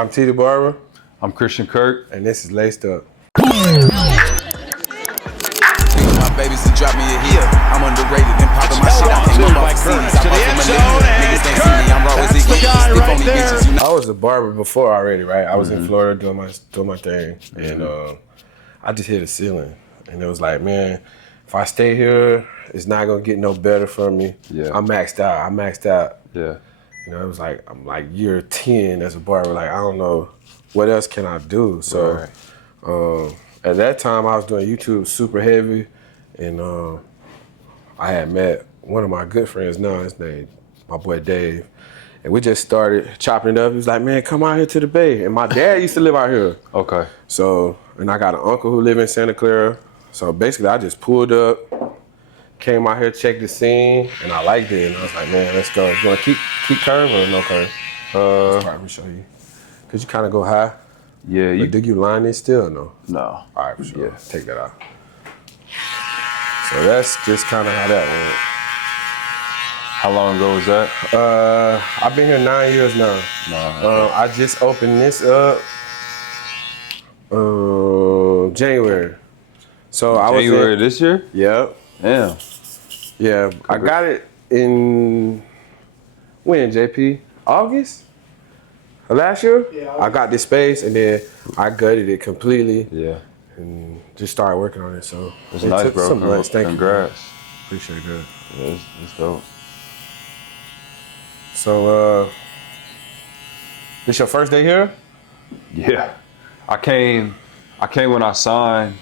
I'm T the Barber. I'm Christian Kirk. And this is Laced Up. My babies to drop me a heel. I'm underrated and popping my shit. I came up off CDs. I bought my niggas can't see me. I'm raw as it gets. I was a barber before already, right? I was in Florida doing my thing, and I just hit a ceiling, and it was like, man, if I stay here, it's not gonna get no better for me. Yeah. I'm maxed out. Yeah. You know, it was like I'm like year 10 as a barber. Like I don't know what else can I do. So at that time I was doing YouTube super heavy, and I had met one of my good friends now. His name, my boy Dave, and we just started chopping it up. He was like, man, come out here to the Bay. And my dad used to live out here. Okay. So, and I got an uncle who lived in Santa Clara. So basically I just pulled up, came out here, checked the scene, and I liked it. And I was like, man, let's go. You want to keep curve or no curve? Let me show you. Could you kind of go high? Yeah. But do you line it still or no? No. All right, for sure. Yeah. Take that out. So that's just kind of how that went. How long ago was that? I've been here 9 years now. I just opened this up January. So I was January this year? Yep. Damn. Yeah, I got it in, when, JP? August? Last year? Yeah. I got this space and then I gutted it completely. Yeah. And just started working on it, so. It's nice, bro. Congrats. Appreciate that. Yeah, it's dope. So, this your first day here? Yeah. I came when I signed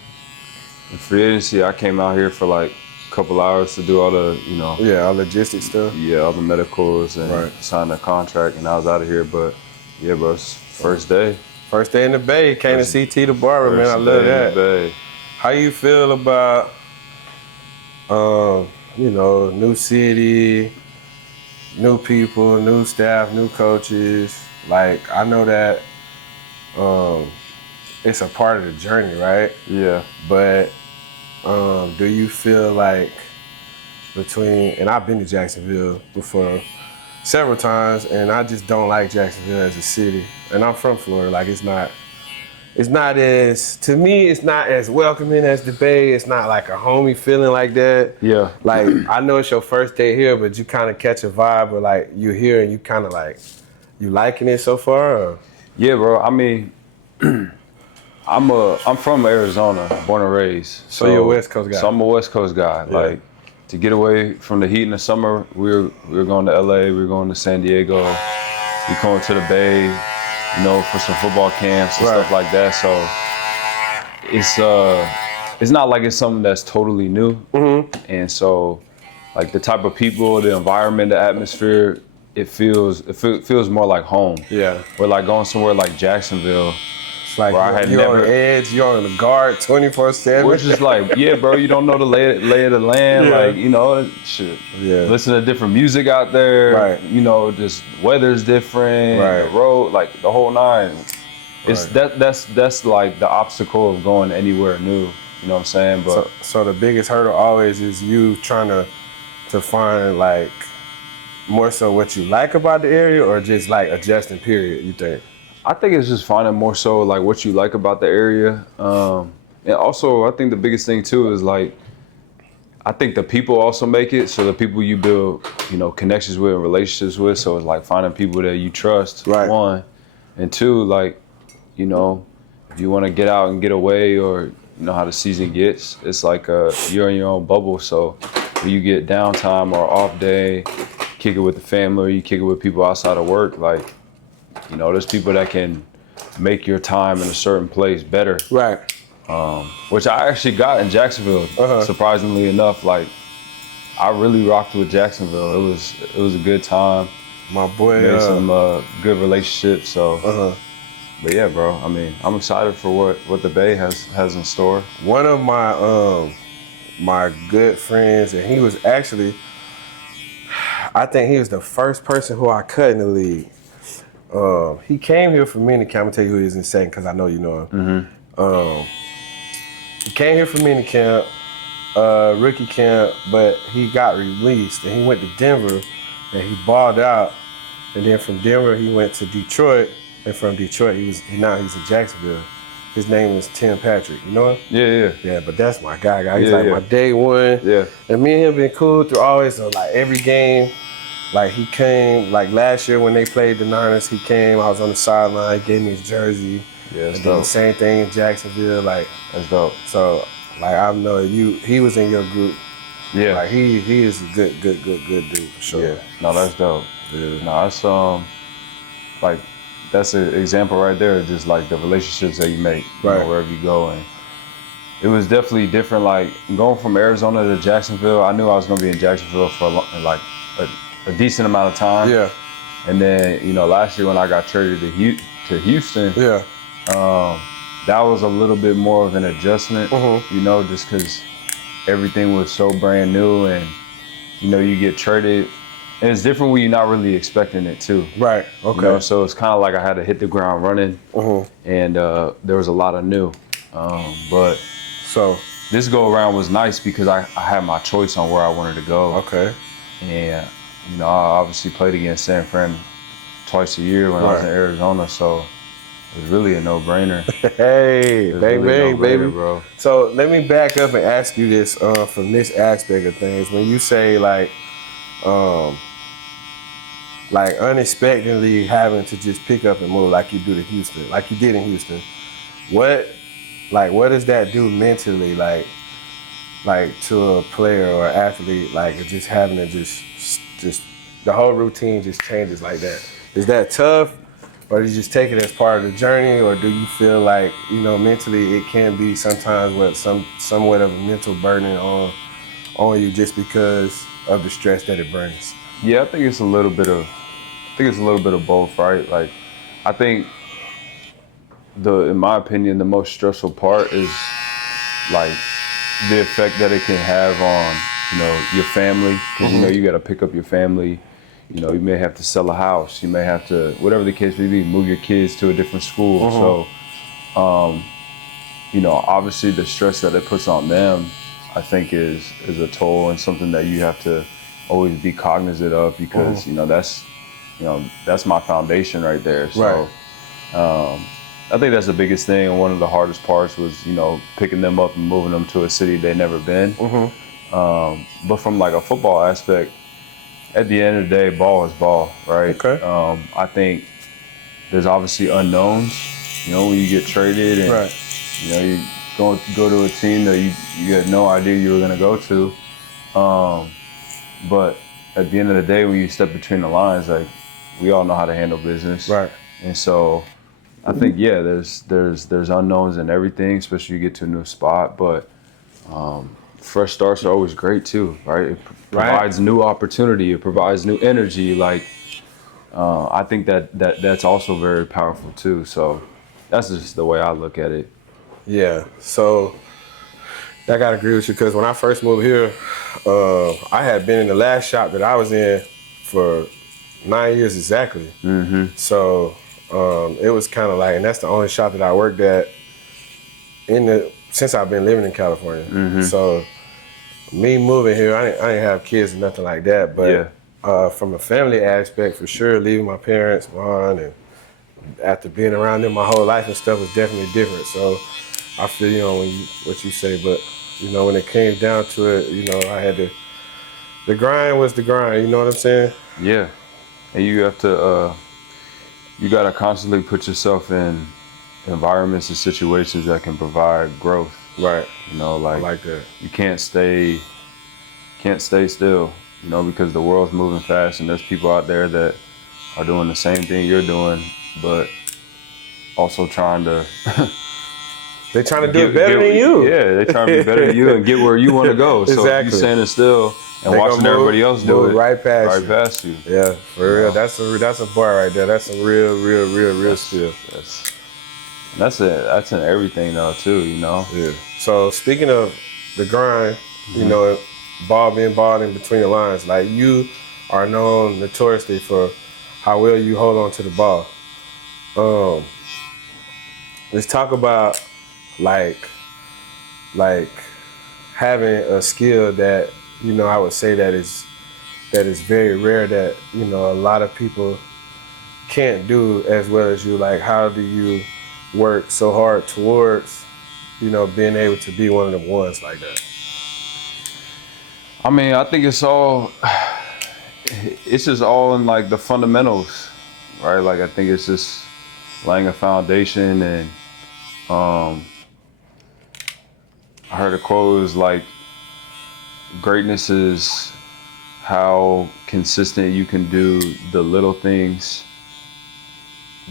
in free agency. I came out here for like a couple hours to do all the, Yeah, all logistics stuff. Yeah, all the medicals and sign the contract, and I was out of here. But yeah, bro, it's first day. First day in the Bay. Came to see T the Barber, man. I love that. Bay. How you feel about, new city, new people, new staff, new coaches? Like, I know that it's a part of the journey, right? Yeah. But do you feel like and I've been to Jacksonville before several times, and I just don't like Jacksonville as a city. And I'm from Florida. Like, it's not as welcoming as the Bay. It's not like a homey feeling like that. Yeah. Like, I know it's your first day here, but you kind of catch a vibe, or like you're here and you kind of like, you liking it so far? Or? Yeah, bro. I mean, I'm from Arizona, born and raised. So you're a West Coast guy. So I'm a West Coast guy. Yeah. Like, to get away from the heat in the summer, we were going to LA, we were going to San Diego, we going to the Bay, for some football camps and stuff like that. So it's not like it's something that's totally new. Mm-hmm. And so, like, the type of people, the environment, the atmosphere, it feels more like home. Yeah. We're like going somewhere like Jacksonville. Like, you're on the edge, you're on the guard 24/7. Which is like, yeah, bro, you don't know the lay of the land. Yeah. Like, shit. Yeah. Listen to different music out there. Right. Just weather's different. Right. The road, like the whole nine. It's that's like the obstacle of going anywhere new. You know what I'm saying? But so the biggest hurdle always is you trying to find, like, more so what you like about the area, or just like adjusting, period, you think? I think it's just finding more so like what you like about the area. And also, I think the biggest thing too is, like, I think the people also make it. So the people you build, connections with and relationships with. So it's like finding people that you trust, one. And two, like, if you want to get out and get away, or how the season gets, it's like you're in your own bubble. So when you get downtime or off day, kick it with the family, or you kick it with people outside of work, like, there's people that can make your time in a certain place better. Right. Which I actually got in Jacksonville, surprisingly enough. Like, I really rocked with Jacksonville. It was a good time. My boy made some good relationships. So, but yeah, bro. I mean, I'm excited for what the Bay has in store. One of my good friends, and he was actually, I think he was the first person who I cut in the league. He came here for mini camp. I'm gonna tell you who he is in a second, because I know you know him. Mm-hmm. He came here for mini camp, rookie camp, but he got released and he went to Denver and he balled out. And then from Denver he went to Detroit and from Detroit. He's in Jacksonville. His name is Tim Patrick. You know him? Yeah. Yeah, but that's my guy. He's Yeah, like yeah. my day one. Yeah. And me and him been cool through always. So like every game, like he came. Like last year when they played the Niners, he came. I was on the sideline. He gave me his jersey. Yeah, that's and dope. then the same thing in Jacksonville. Like That's dope. so, like I know you. He was in your group. Yeah. Like he is a good dude for sure. Yeah. No, that's dope. Yeah. No, that's like that's an example right there of just like the relationships that you make, you Right. know, wherever you go. And it was definitely different. Like going from Arizona to Jacksonville, I knew I was gonna be in Jacksonville for a decent amount of time. Yeah. And then, you know, last year when I got traded to Houston, Yeah. that was a little bit more of an adjustment, Mhm. you know, just because everything was so brand new, and you know, you get traded, and it's different when you're not really expecting it too. Right. Okay. You know, so it's kind of like I had to hit the ground running, Mhm. and there was a lot of new. But So this go around was nice because I had my choice on where I wanted to go. okay. And you know, I obviously played against San Fran twice a year when I was in Right. Arizona, so it was really a no-brainer. Hey, It was bang really a bang, no-brainer, baby. bro. So let me back up and ask you this from this aspect of things. When you say like unexpectedly having to just pick up and move like you do to Houston, like you did in Houston, what does that do mentally, like to a player or athlete, like just having to just the whole routine just changes like that? Is that tough? Or do you just take it as part of the journey, or do you feel like, you know, mentally it can be sometimes somewhat of a mental burden on you just because of the stress that it brings? Yeah, I think it's a little bit of both, right? Like, I think in my opinion, the most stressful part is like the effect that it can have on, you know, your family, because you know you got to pick up your family. You know, you may have to sell a house. You may have to, whatever the case may be, move your kids to a different school. So, you know, obviously the stress that it puts on them, I think is a toll, and something that you have to always be cognizant of, because you know that's my foundation right there. So, I think that's the biggest thing, and one of the hardest parts was, you know, picking them up and moving them to a city they'd never been. But from like a football aspect, at the end of the day, ball is ball, right? Okay. I think there's obviously unknowns, you know, when you get traded and, Right. you know, you go to a team that you had no idea you were going to go to. But at the end of the day, when you step between the lines, like, we all know how to handle business. Right. And so I think, yeah, there's unknowns in everything, especially you get to a new spot. But fresh starts are always great too, right? It provides new opportunity. It provides new energy. Like, I think that's also very powerful too. So that's just the way I look at it. Yeah. So I gotta agree with you, because when I first moved here, I had been in the last shop that I was in for 9 years exactly. So it was kind of like, and that's the only shop that I worked at since I've been living in California. So me moving here, I didn't have kids or nothing like that, but from a family aspect, for sure, leaving my parents behind, and after being around them my whole life and stuff, was definitely different. So I feel, you know, what you say, but you know, when it came down to it, you know, I had to. The grind was the grind. You know what I'm saying? Yeah, and you have to. You gotta constantly put yourself in environments and situations that can provide growth. Right. You know, like, I like that. You can't stay still. You know, because the world's moving fast, and there's people out there that are doing the same thing you're doing, but also trying to. They're trying to do it better than you. Yeah, they're trying to be better than you and get where you want to go. So if you're standing still and watching everybody else do it, right past you. Yeah, for real. That's a bar right there. That's a real skill. That's in everything though too, you know. Yeah. So speaking of the grind, you know, being balled in between the lines, like, you are known notoriously for how well you hold on to the ball. Let's talk about like having a skill that, you know, I would say that is very rare, that, you know, a lot of people can't do as well as you? Like, how do you work so hard towards, being able to be one of them ones like that? I mean, I think it's just all in like the fundamentals, right? Like, I think it's just laying a foundation, and I heard a quote, it was like, greatness is how consistent you can do the little things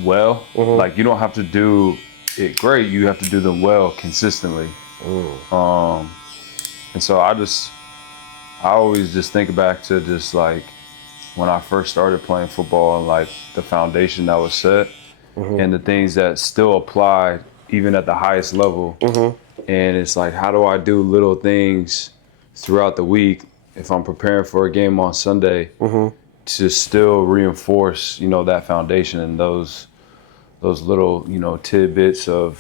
well. Like, you don't have to do it great, you have to do them well consistently. And so I always just think back to just like when I first started playing football, and like the foundation that was set, and the things that still apply even at the highest level. And it's like, how do I do little things throughout the week if I'm preparing for a game on Sunday to still reinforce, that foundation and those little, tidbits of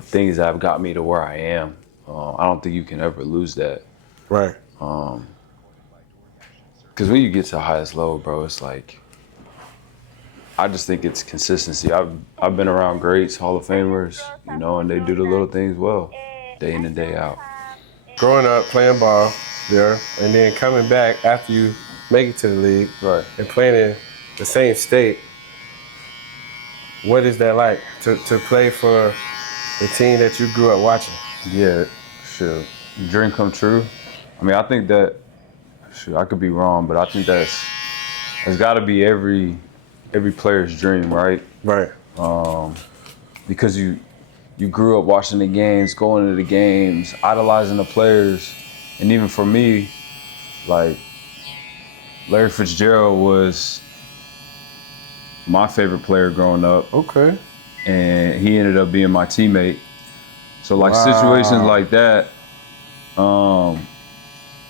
things that have got me to where I am. I don't think you can ever lose that. Right. Because when you get to the highest level, bro, it's like, I just think it's consistency. I've been around greats, Hall of Famers, and they do the little things well, day in and day out. Growing up, playing ball there, and then coming back after you make it to the league, Right. and playing in the same state, what is that like to play for the team that you grew up watching? Yeah, sure. Dream come true. I mean, I think that, I could be wrong, but I think that's got to be every player's dream, right? Right. Because you grew up watching the games, going to the games, idolizing the players. And even for me, like, Larry Fitzgerald was my favorite player growing up. Okay. And he ended up being my teammate. So like, situations like that,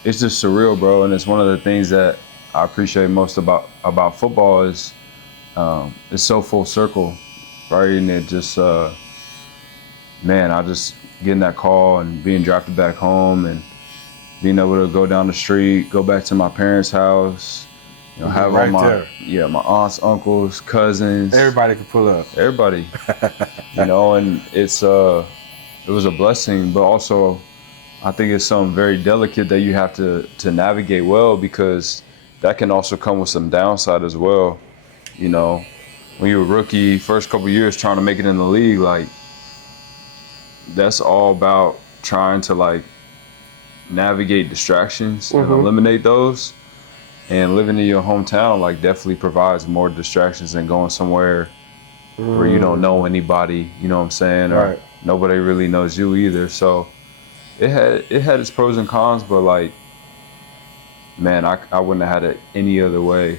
it's just surreal, bro. And it's one of the things that I appreciate most about football is it's so full circle, right? And it just, I just getting that call and being drafted back home and being able to go down the street, go back to my parents' house, have all my aunts, uncles, cousins. Everybody could pull up. Everybody, and it was a blessing, but also I think it's something very delicate that you have to navigate well, because that can also come with some downside as well. When you're a rookie, first couple years trying to make it in the league, like, that's all about trying to like navigate distractions and eliminate those. And living in your hometown, like, definitely provides more distractions than going somewhere where you don't know anybody, you know what I'm saying? Or nobody really knows you either. So it had its pros and cons, but like, man, I wouldn't have had it any other way,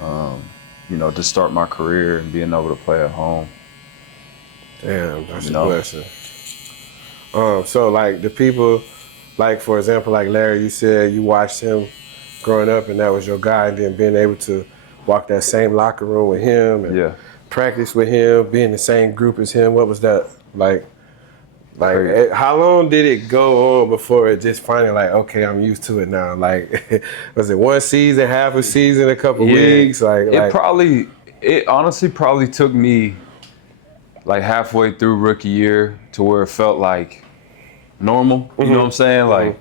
to start my career and being able to play at home. Damn, that's a blessing. So like the people, like for example, like Larry, you said you watched him growing up and that was your guy, and then being able to walk that same locker room with him and practice with him, be in the same group as him. What was that like? Like, how long did it go on before it just finally like, okay, I'm used to it now? Like, was it one season, half a season, a couple weeks? It honestly probably took me like halfway through rookie year to where it felt like normal. You know what I'm saying? Like,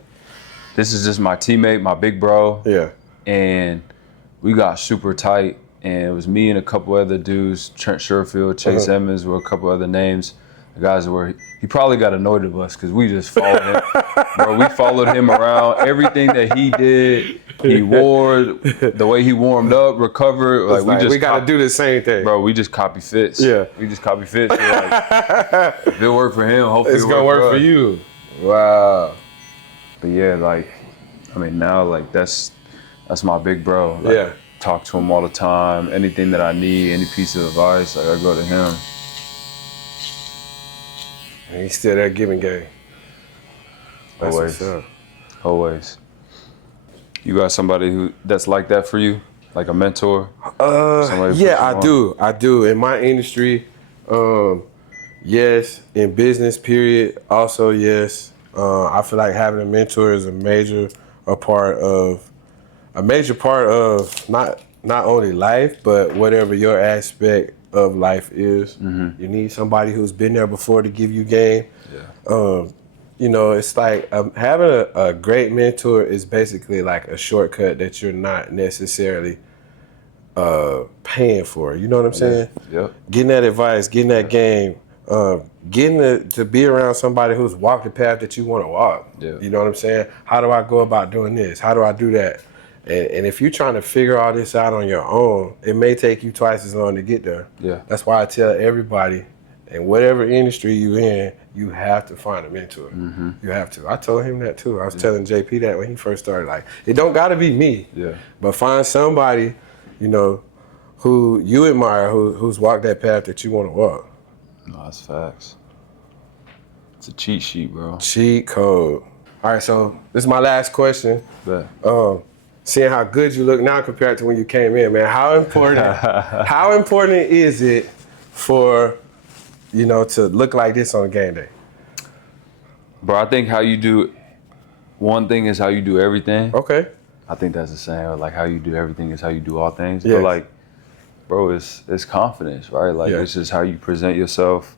this is just my teammate, my big bro. Yeah. And we got super tight. And it was me and a couple other dudes, Trent Sherfield, Chase Emmons, were a couple other names. The guys were, he probably got annoyed with us because we just followed him. Bro, we followed him around. Everything that he did, he wore, the way he warmed up, recovered. Like, we got to do the same thing. Bro, we just copy fits. Yeah. We just copy fits. Like, if it worked for him, hopefully it's going to work for you. Wow. But yeah, like, I mean, now, like, that's my big bro. Like, talk to him all the time. Anything that I need, any piece of advice, like, I go to him. And he's still there giving game. That's Always. what's up. Always. You got somebody that's like that for you? Like a mentor? Yeah, I do. In my industry, yes. In business, period, also yes. I feel like having a mentor is a major part of not not only life, but whatever your aspect of life is. You need somebody who's been there before to give you game. Yeah. You know, it's like having a great mentor is basically like a shortcut that you're not necessarily paying for. You know what I'm saying? Yep. Getting that advice, getting that game, getting to be around somebody who's walked the path that you want to walk. Yeah. You know what I'm saying? How do I go about doing this? How do I do that? And if you're trying to figure all this out on your own, it may take you twice as long to get there. Yeah. That's why I tell everybody, in whatever industry you're in, you have to find a mentor. You have to. I told him that too. I was telling JP that when he first started. Like, it don't got to be me. Yeah. But find somebody, you know, who you admire, who's walked that path that you want to walk. No, that's facts. It's a cheat sheet, bro. Cheat code. All right, so this is my last question. Bet. Seeing how good you look now compared to when you came in, man, how important is it for, you know, to look like this on a game day? Bro, I think how you do, one thing is how you do everything. Okay. I think that's the same. Like how you do everything is how you do all things. Yes. But like, bro, it's confidence, right? Like it's just how you present yourself,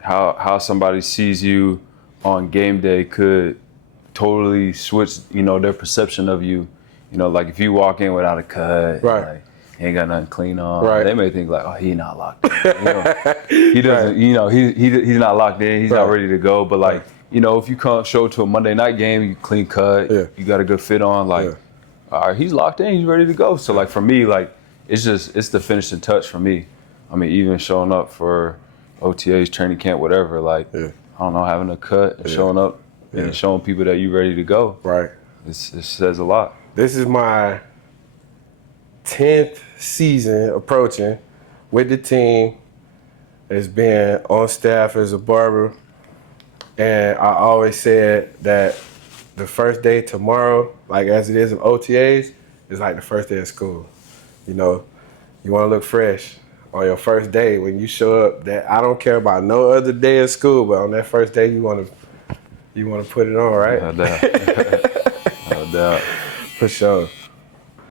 how somebody sees you on game day could totally switch, you know, their perception of you. You know, like if you walk in without a cut, right, like, he ain't got nothing clean on, right, they may think like, oh, he not locked in. You know, he doesn't, right, you know, he's not locked in, he's not ready to go. But like, you know, if you come show to a Monday night game, you clean cut, you got a good fit on, like, all right, he's locked in, he's ready to go. So like for me, like it's the finishing touch for me. I mean, even showing up for OTAs, training camp, whatever, like I don't know, having a cut and showing up and showing people that you ready to go. Right. It says a lot. This is my 10th season approaching with the team. It's been on staff as a barber. And I always said that the first day tomorrow, like as it is in OTAs, is like the first day of school. You know, you want to look fresh on your first day when you show up. That I don't care about no other day of school, but on that first day you want to put it on, right? No doubt. No doubt. For sure.